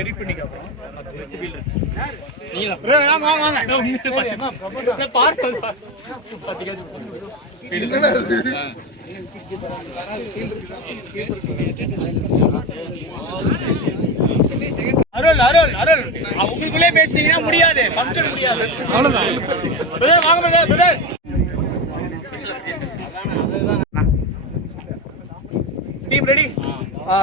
Edit பண்ணிக்க அருள் அருள் அருள் உங்களுக்குள்ளே பேசினீங்கன்னா முடியாது, ஃபங்க்ஷன் முடியாது. அவ்வளவுதான். வாங்க பிரதர். Team ready.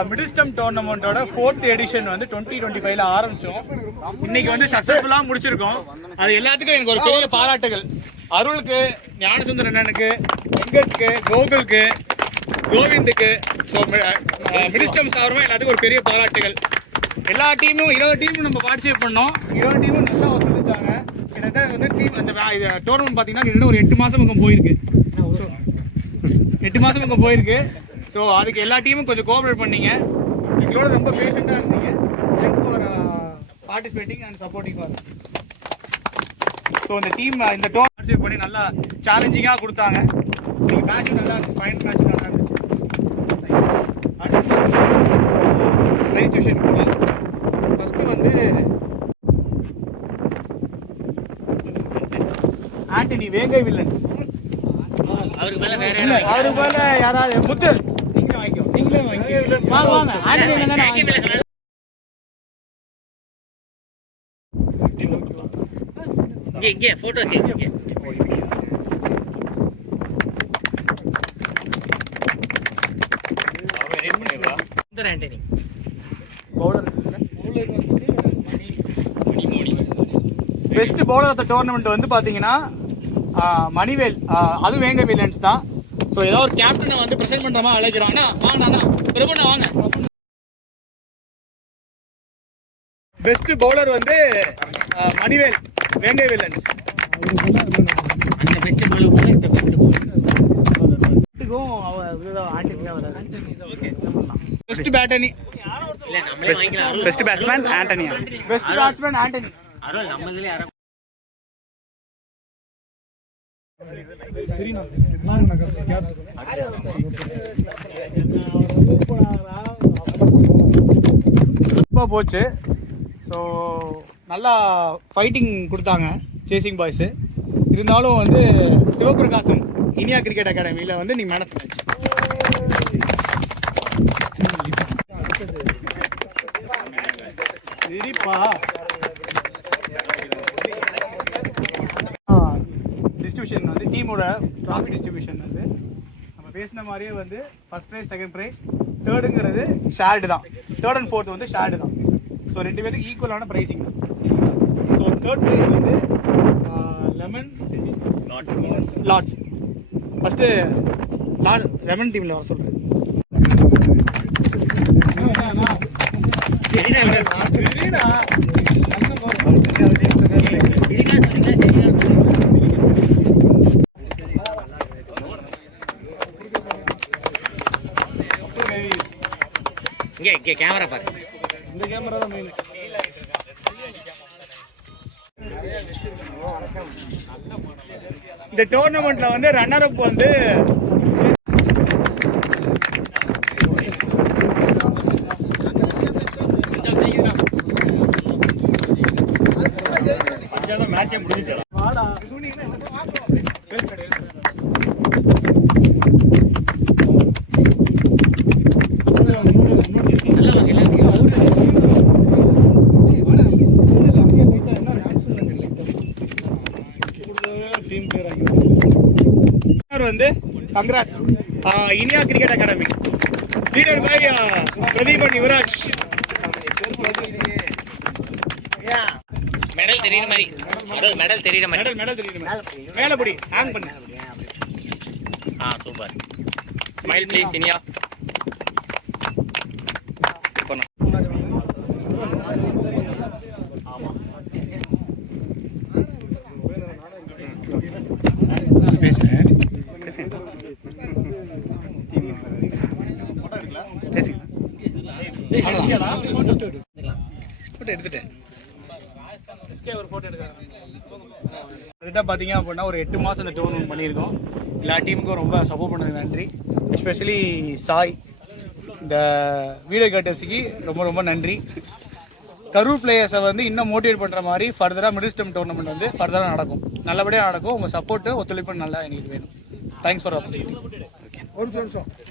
மிடில்ஸ்டம் டோர்னமெண்டோட 4th எடிஷன் வந்து 2025ல ஆரம்பிச்சோம். இன்னைக்கு வந்து சக்சஸ்ஃபுல்லா முடிச்சிருக்கோம். அது எல்லாத்துக்கும் எனக்கு ஒரு பெரிய பாராட்டுகள். அருளுக்கு, ஞானசுந்தர அண்ணனுக்கு, வெங்கட்க்கு, கோகுலுக்கு, கோவிந்துக்கு, மிடில்ஸ்டம் சார்பாக எல்லாத்துக்கும் ஒரு பெரிய பாராட்டுகள். எல்லா டீமும் 20 டீமும் நம்ம பார்ட்டிசிபேட் பண்ணோம். 20 டீமும் நல்லா ஒத்துழைச்சாங்க. கிட்டத்தட்ட வந்து டீம் அந்த டோர்னமெண்ட் பார்த்தீங்கன்னா கிட்டத்தட்ட ஒரு 8 மாதம் பக்கம் போயிருக்கு. 8 மாதம் பக்கம் போயிருக்கு. ஸோ அதுக்கு எல்லா டீமும் கொஞ்சம் கோஆப்ரேட் பண்ணீங்க. எங்களோட ரொம்ப பேஷண்ட்டாக இருந்தீங்க. Thanks for participating and supporting for. So இந்த டீம் இந்த டோர் பார்ட்டிசிபேட் பண்ணி நல்லா சேலஞ்சிங்காக கொடுத்தாங்க. இன்னைக்கு மேட்ச் நல்லா இருந்துச்சு, ஃபைனல் மேட்ச் நல்லா இருந்துச்சு. அடுத்து ரைட் டியூஷன் போகலாம். ஃபஸ்ட்டு வந்து ஆண்டனி வேங்கை வில்லன்ஸ். அவருக்கு மேல யாராவது முத்து நீங்களே வாங்கிக்கோ. வாங்க ஆண்டனி தானே. இங்கே போட்டோ இங்கே Antony best bowler of the tournament வந்து பார்த்தீங்கன்னா மணிவேல், அது வேங்க வில்லன்ஸ் தான். ஸோ ஏதாவது ஒரு கேப்டனை வந்து ப்ரெசென்ட் பண்ணுறமா அழைக்கிறாங்கன்னா வாங்கண்ணா பிரபுண்ணா வாங்க. பெஸ்ட் பவுலர் வந்து மணிவேல் வேங்கை வில்லன்ஸ். பெஸ்ட் பேட்டனி best batsman Antony. Best batsman Antony. போச்சு. ஸோ நல்லா ஃபைட்டிங் கொடுத்தாங்க சேசிங் பாய்ஸு. இருந்தாலும் வந்து சிவபிரகாசம் இந்தியா கிரிக்கெட் அகாடமியில் வந்து நீங்கள் மேன் ஆஃப் மேட்ச். சரிப்பா. டிஸ்ட்ரிபியூஷன் வந்து டீமோட ட்ராஃபி டிஸ்ட்ரிபியூஷன் வந்து நம்ம பேசின மாதிரியே வந்து ஃபர்ஸ்ட் ப்ரைஸ், செகண்ட் ப்ரைஸ், தேர்டுங்கிறது ஷேர்டு தான். தேர்ட் அண்ட் ஃபோர்த் வந்து ஷேர்டு தான். ஸோ 2 பேருக்கு ஈக்குவலான ப்ரைஸிங் தான். சரிங்களா? ஸோ தேர்ட் ப்ரைஸ் வந்து லெமன் லாட்ஸ். ஃபஸ்ட்டு லெமன் டீமில் வர சொல்கிறேன். இங்கே கேமரா பாருங்க. இந்த கேமரா தான் மெயின். இந்த டோர்னமெண்ட்ல வந்து ரன்னர் அப் வந்து மேட்சே முடிஞ்சிச்சு. வந்து congrats India cricket academy leader by Pratheepan Yuvaraj. Medal தெரியுற மாதிரி, மெடல் தெரியுற மாதிரி, மெடல் தெரியுற மாதிரி மேலபடி ஹேங் பண்ணு. சூப்பர். Smile please Iniya. எடுத்துட்டேன். அதுக்கிட்ட பார்த்தீங்க அப்படின்னா ஒரு 8 மாதம் இந்த டோர்னமெண்ட் பண்ணியிருக்கோம். எல்லா டீமுக்கும் ரொம்ப சப்போர்ட் பண்ணது நன்றி. எஸ்பெஷலி சாய், இந்த வீடியோ கேட்டர்ஸுக்கு ரொம்ப ரொம்ப நன்றி. கரூர் பிளேயர்ஸை வந்து இன்னும் மோட்டிவேட் பண்ணுற மாதிரி ஃபர்தராக மிடில்ஸ்டம் டோர்னமெண்ட் வந்து ஃபர்தராக நடக்கும், நல்லபடியாக நடக்கும். உங்கள் சப்போர்ட்டு ஒத்துழைப்பு நல்லா எங்களுக்கு வேணும். Thanks for opportunity.